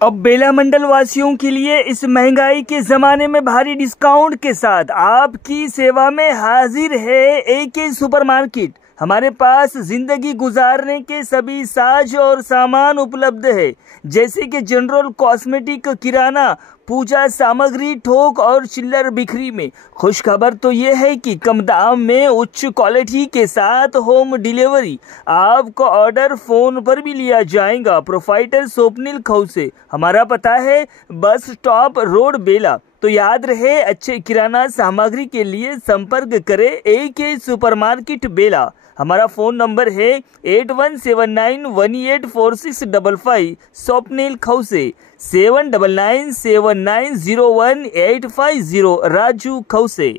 अब बेला मंडल वासियों के लिए इस महंगाई के जमाने में भारी डिस्काउंट के साथ आपकी सेवा में हाजिर है एके सुपरमार्केट। हमारे पास जिंदगी गुजारने के सभी साज और सामान उपलब्ध है, जैसे कि जनरल कॉस्मेटिक, किराना, पूजा सामग्री, थोक और चिल्लर बिक्री में। खुश खबर तो ये है कि कम दाम में उच्च क्वालिटी के साथ होम डिलीवरी। आपका ऑर्डर फोन पर भी लिया जाएगा। प्रोफाइटर स्वप्निल खौसे, हमारा पता है बस स्टॉप रोड बेला। तो याद रहे, अच्छे किराना सामग्री के लिए संपर्क करें एके सुपरमार्केट बेला। हमारा फ़ोन नंबर है 8179184655। स्वप्निल खौसे 7997901850। राजू खौसे।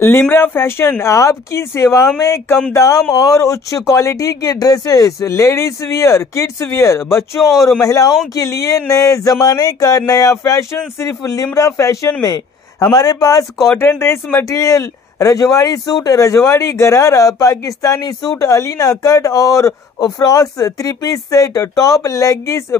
लिम्रा फैशन आपकी सेवा में कम दाम और उच्च क्वालिटी के dresses, ladies wear, kids wear, बच्चों और महिलाओं के लिए नए जमाने का नया फैशन सिर्फ लिम्रा फैशन में। हमारे पास cotton dress material, Rajwadi suit, Rajwadi gharara, Pakistani suit, Alina cut और frocks, 3 piece set, top, leggings,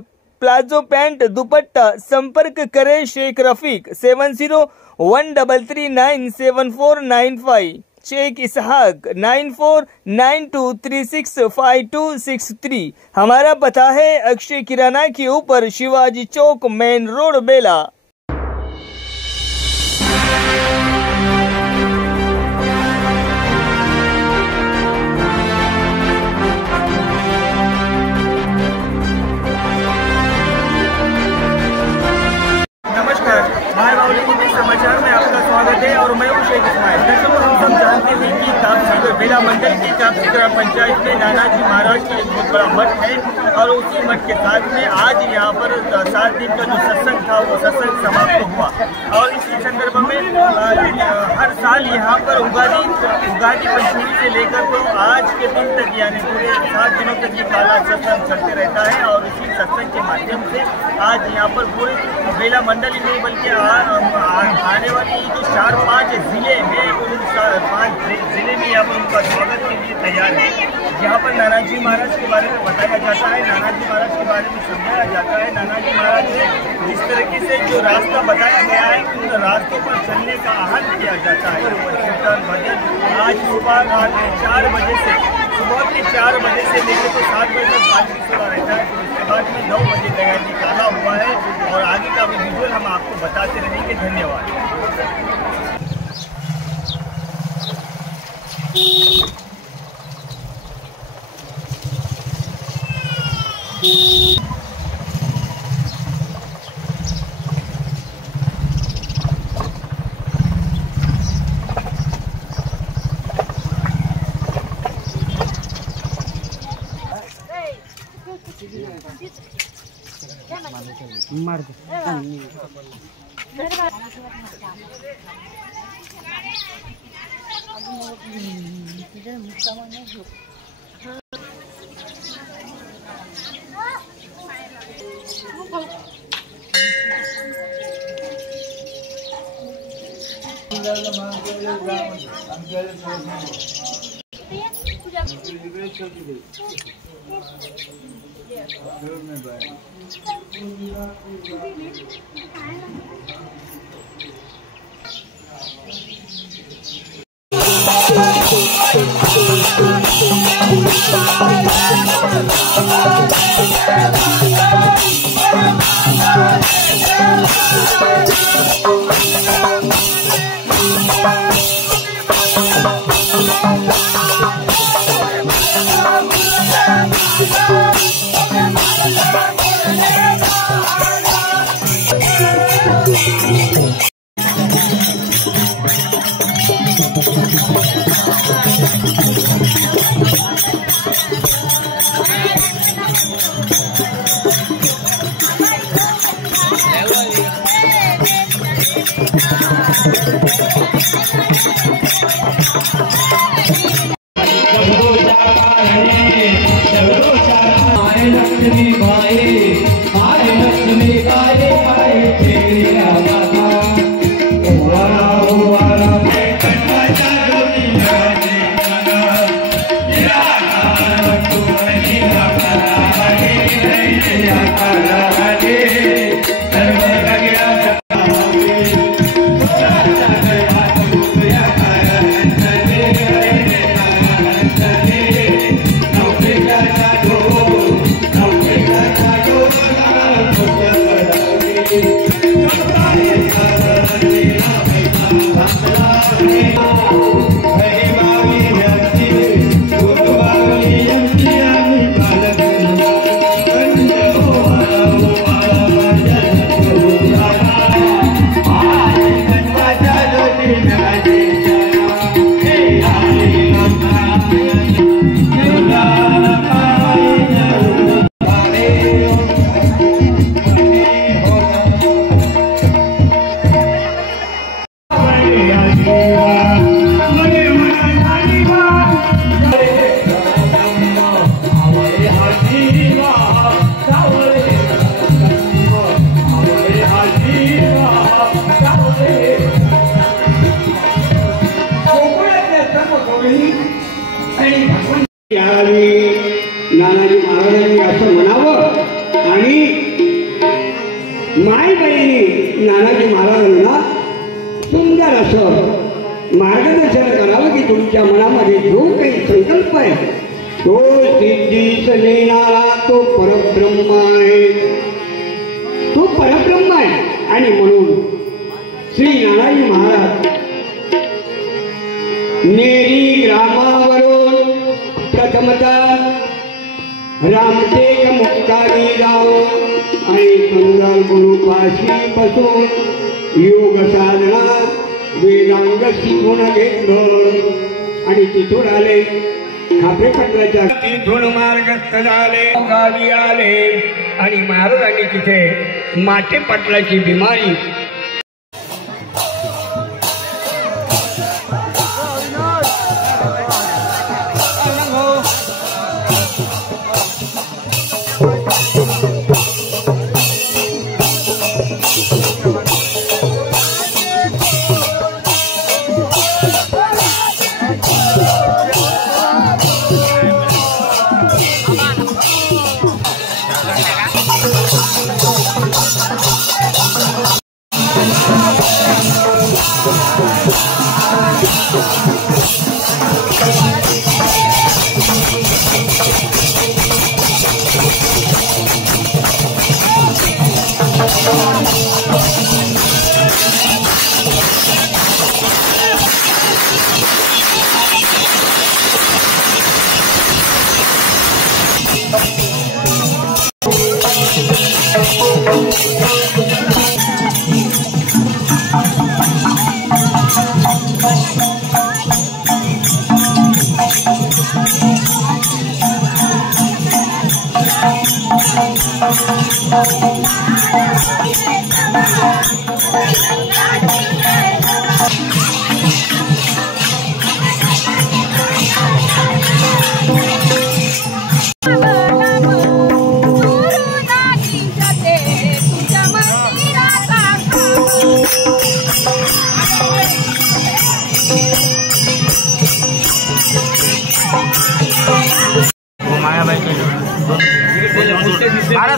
palazzo pants, dupatta. संपर्क करें शेख रफीक 7013397495। शेख इसहाक 9492365263। हमारा पता है अक्षय किराना के ऊपर, शिवाजी चौक, मेन रोड, बेला। भाई बाउली टीवी समाचार में आपका स्वागत है और मैं हूं शेख इस्माइल। दर्शकों, हम सब जानते हैं कि कापसी बेला मंडल की कापसी ग्राम पंचायत में नानाजी महाराज का एक बहुत बड़ा मठ है और उसी मठ के साथ में आज यहाँ पर 7 दिन का जो सत्संग था वो सत्संग समाप्त हुआ। और इसी संदर्भ में हर साल यहाँ पर उगादी पंचमी से लेकर तो आज के दिन तक यानी पूरे 7 दिनों तक ये काला सत्संग चलते रहता है। और इसी सत्संग के माध्यम से आज यहाँ पर पूरे बेला मंडल ही नहीं बल्कि आने वाली जो 4-5 जिले हैं उन 5 जिले में यहाँ पर उनका स्वागत के लिए तैयार है। यहाँ पर नानाजी महाराज के बारे में बताया जाता है, नानाजी महाराज के बारे में समझाया जाता है। नानाजी महाराज ने जिस तरीके से जो रास्ता बताया गया है उन रास्तों पर चलने का आह्वान किया जाता है। आज सुबह 4 बजे से लेकर तो 7 बजे तक पालकी सेवा रहता है। उसके बाद में 9 बजे तक निकाला हुआ है और आगे का भी विजुअल हम आपको बताते रहेंगे। धन्यवाद। मार दो। नानाजी महाराजांनी असं म्हणावं आणि माय बहिणी नानाजी महाराजांना सुंदर असं मार्गदर्शन करावं की तुमच्या मनामध्ये जो काही संकल्प आहे तो सिद्धीस नेणारा तो परब्रह्म आहे, तो परब्रह्म आहे. आणि म्हणून श्री नानाजी महाराज नेरी ग्रामावरून प्रथमतः रामटेक मुक्तानी जाऊन आणि सुंदर गुरुपाशी बसून योग साधना वेदांग शिकून घेतलं आणि तिथून आले खापरे पटलाच्या तिथून मार्गस्थ झाले, गावी आले आणि महाराजांनी तिथे माटे पटलाची बिमारी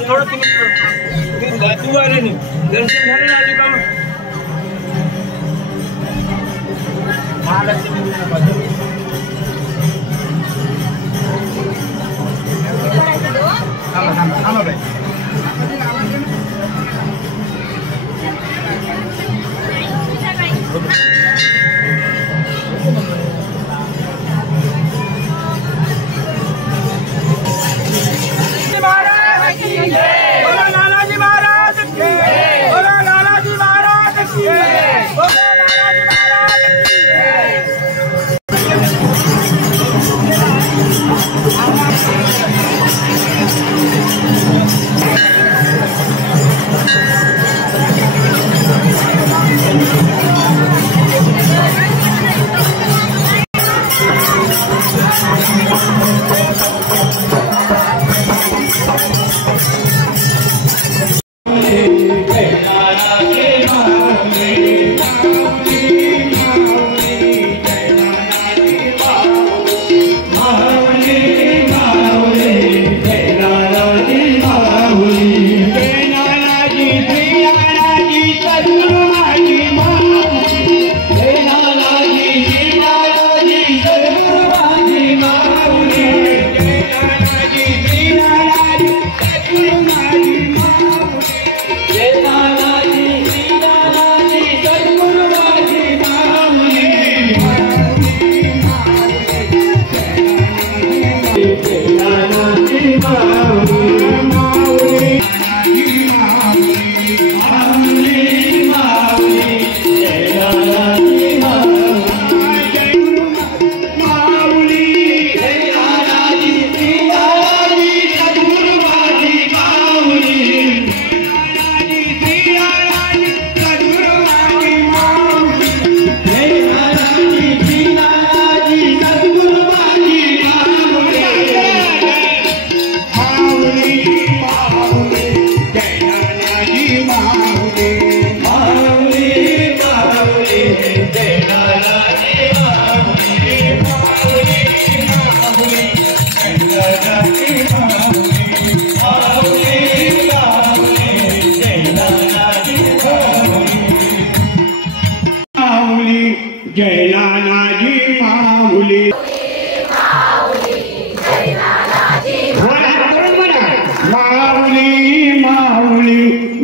थोडं तुम्ही आले नाही दर्शन झाले ना आले का महालक्ष्मी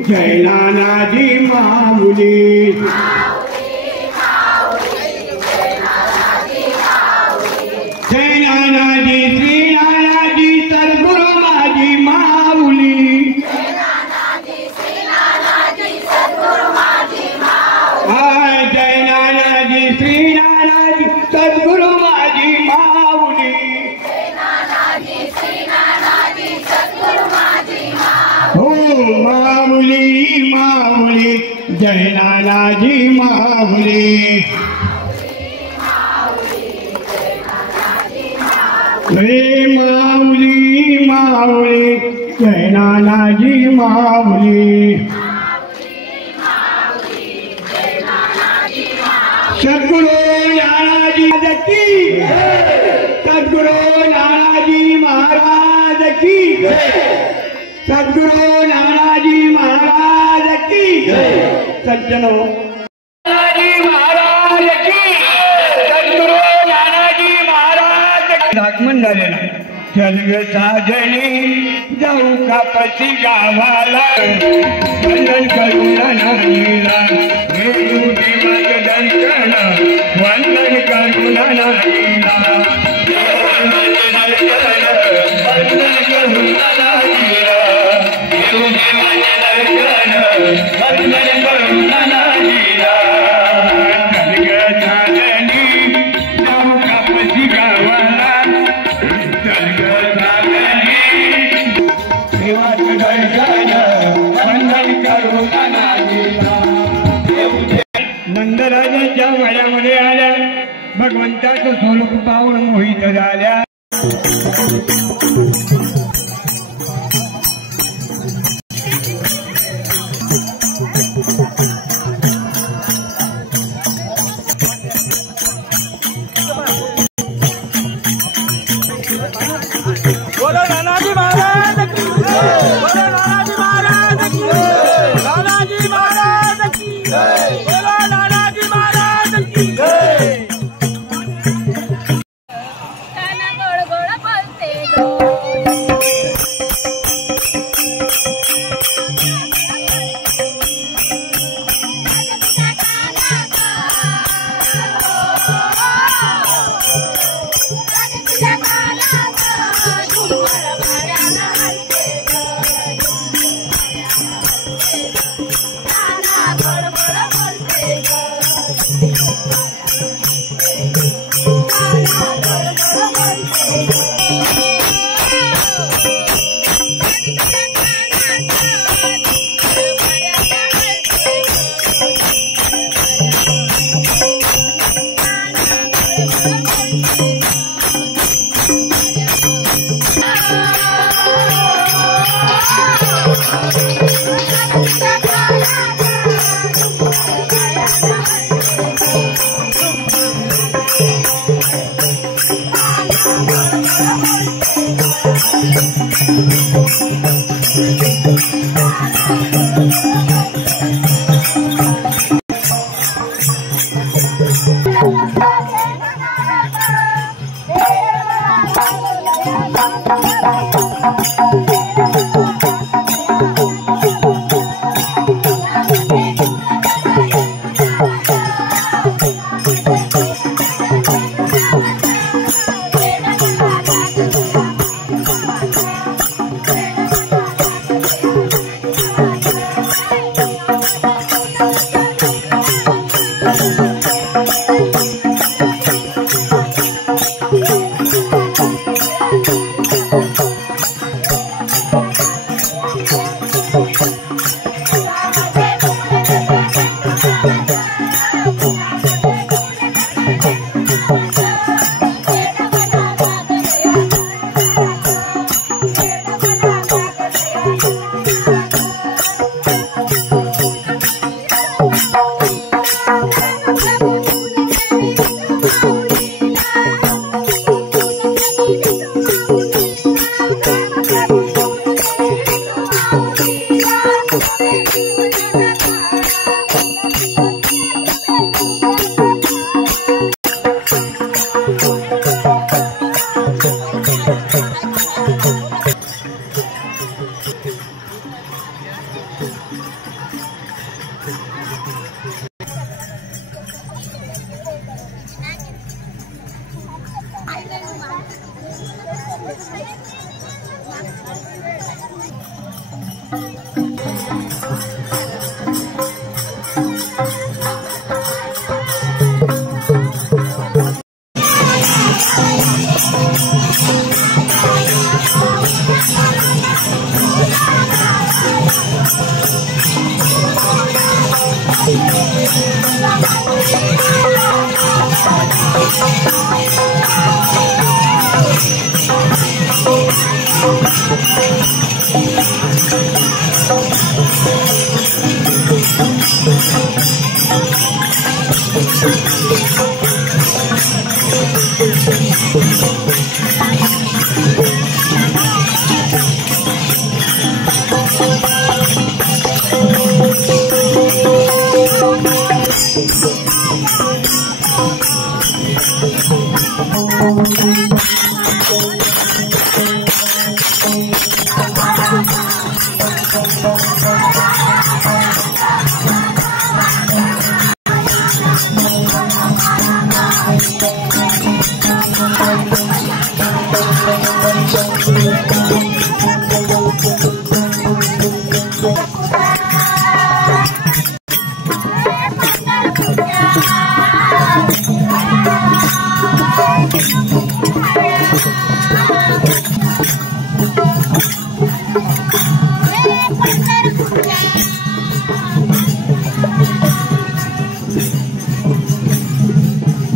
जय नानाजी माऊली जय नानाजी श्री नानाजी सद्गुरु माझी माऊली जय नानाजी श्री नानाजी सद्गुरु माझी माऊली हो माऊली माऊली जय नानाजी माऊली जय माऊली माऊली जय नानाजी माऊली सद्गुरु नानाजी की सद्गुरु नानाजी महाराज की सद्गुरु नानाजी महाराज की सज्जनों नानाजी महाराज की सद्गुरु नानाजी महाराज आगमन झालेलं चल ग साजणी जाऊ का पशी गावाला वंदन करू नानाजीला घेऊ देवाचं दर्शन वंदन करू नानाजीला वंदन करू नानाजीला घेऊ देवाचं दर्शन वंदन करू नानाजीला चल ग साजणी जाऊ का पशी गावाला नंदराजांच्या वड्यामध्ये आल्या भगवंताचं स्वरूप पाहून मोहित झाल्या बोलो नानाजी महाराज की बोलो नानाजी महाराज की नानाजी महाराज की बोलो नानाजी महाराज की गोड़ गोड़ बोलते दो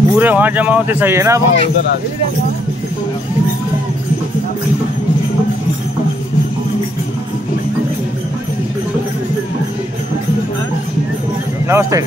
पूरे वहाँ जमा होते सही है ना। अब उधर आ नमस्ते।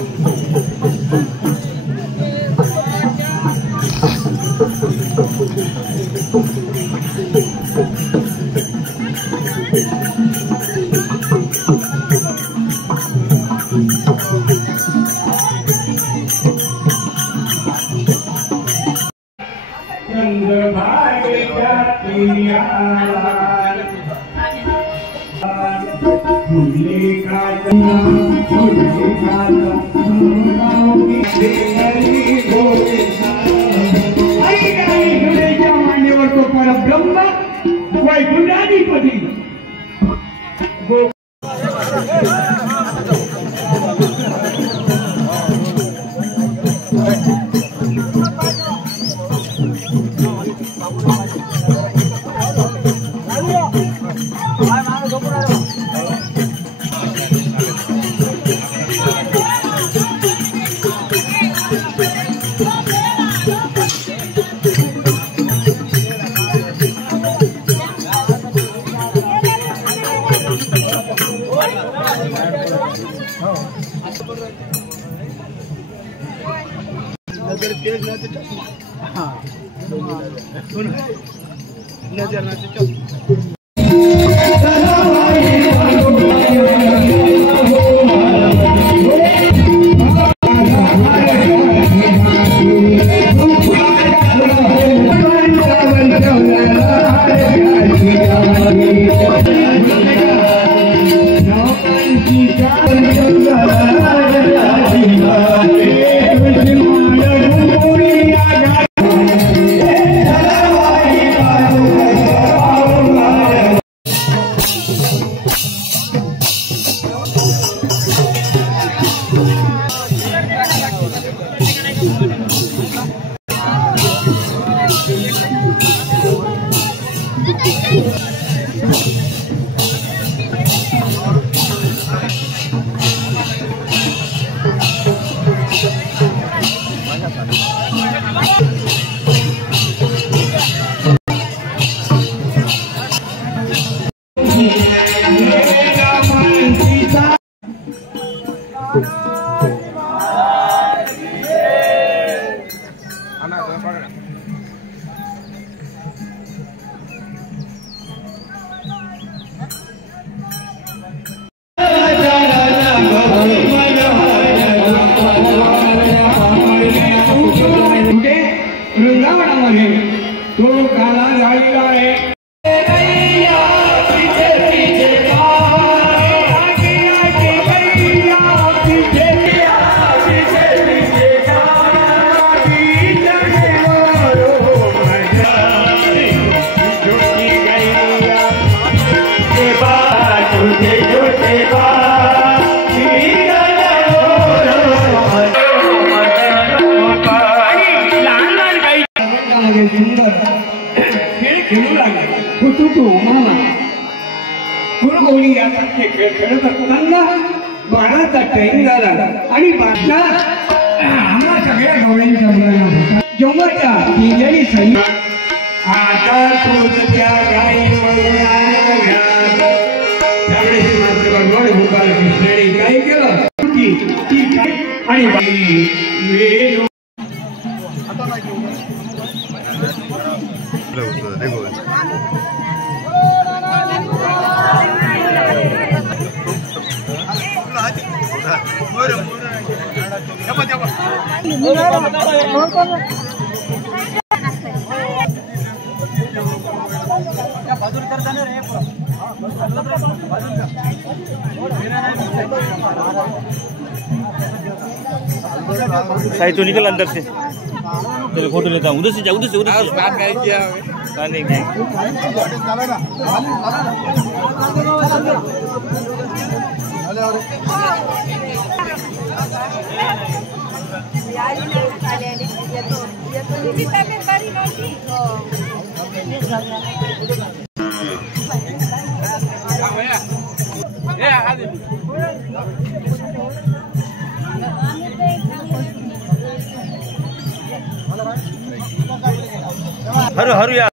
मान्यवर तो परब्रह्म वैकुंठाधिपती वृंदावनामध्ये तो काला झालेला आहे. सुंदर खेळ खेळू लागला. हुतुतू मामा कुरगोळी यासारखे खेळ खेळत असताना 12चा टाइम झाला आणि बातम्या आम्हा सगळ्या गवळ्यांच्या मुलांना जेव्हा तिजरी सैन्य आता तोच त्या गाई त्यावेळेस मात्र भगवान गोपाल कृष्णाने काय केलं ती काय आणि वेणू साई तो निकल अंदर से, तेरे फोटो लेता हूँ। उधर से जा, उधर से नहीं गया। हरु हरु यार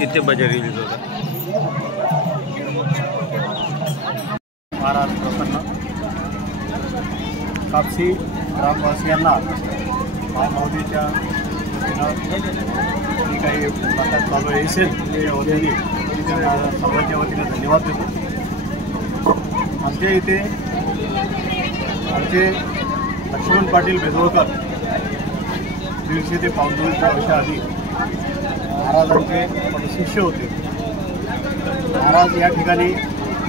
कितने बजे रिलीज होगा? महाराज प्रसन्न कापसी ग्रामवासियांना माऊलीच्या जी काही नाटक चालू आहे त्या वतीने सर्वांच्या वतीने धन्यवाद देतो। आमच्या इथे आमचे लक्ष्मण पाटील बेजोळकर 150 ते 200 वर्षाआधी महाराजांचे शिष्य होते। महाराज या ठिकाणी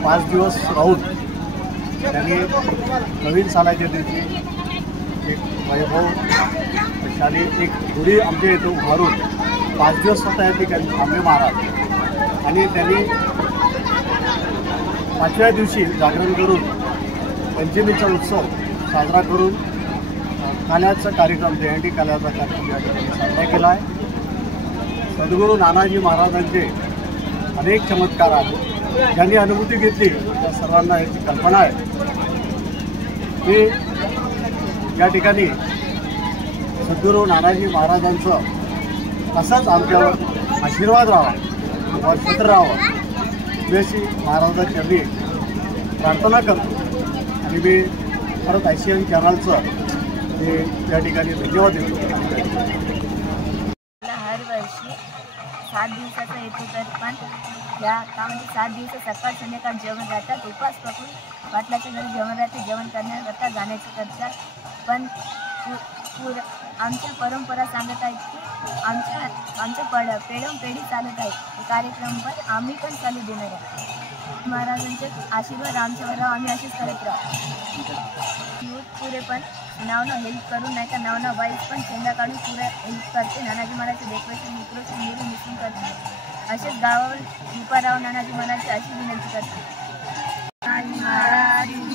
5 दिवस राहून त्यांनी नवीन सालाच्या दिवशी एक वैभवशाली एक गुढी आमच्या इथं उभारून 5 दिवस स्वतः या ठिकाणी थांबले महाराज। आणि त्यांनी 5व्या दिवशी जागरण करून पंचमीचा उत्सव साजरा करून काल्याचा कार्यक्रम दहीहंडी काल्याचा कार्यक्रम या ठिकाणी साजरा केला आहे। सद्गुरू नानाजी महाराजांचे अनेक चमत्कार आहेत, ज्यांनी अनुभूती घेतली त्या सर्वांना याची कल्पना आहे। ते या ठिकाणी सद्गुरू नानाजी महाराजांचं असंच आमच्यावर आशीर्वाद राहावा व छत्र राहावं अशी महाराजांच्या मी प्रार्थना करतो। आणि मी परत आशियन चॅनलचं मी या ठिकाणी धन्यवाद देतो। हर वर्षी 7 दिवसाचा येतो, तर पण या कामामध्ये 7 दिवस सकाळ संध्याकाळ जेवण राहतात, उपवास पकडून पाटलाच्या घरी जेवण राहते, जेवण करण्याकरता जाण्याचं करतात। पण आमच्या परंपरा सांगत आहेत की आमच्या पेढी चालत आहे कार्यक्रम, पण आम्ही पण चालू देणार आहे। महाराजांचे आशीर्वाद आमच्यावर राहावे, आम्ही असेच करत राहू। यूथ पुरे पण नावनं हेल्प करून नाही का नावना वाईज पण चेंदा काढून पुरे हेल्प करते. नानाजी महाराजचे डेकोरेशन मित्र मिळून करतात. असेच गावावर उभा राहून नानाजी महाराजची अशी विनंती करते. नानाजी महाराज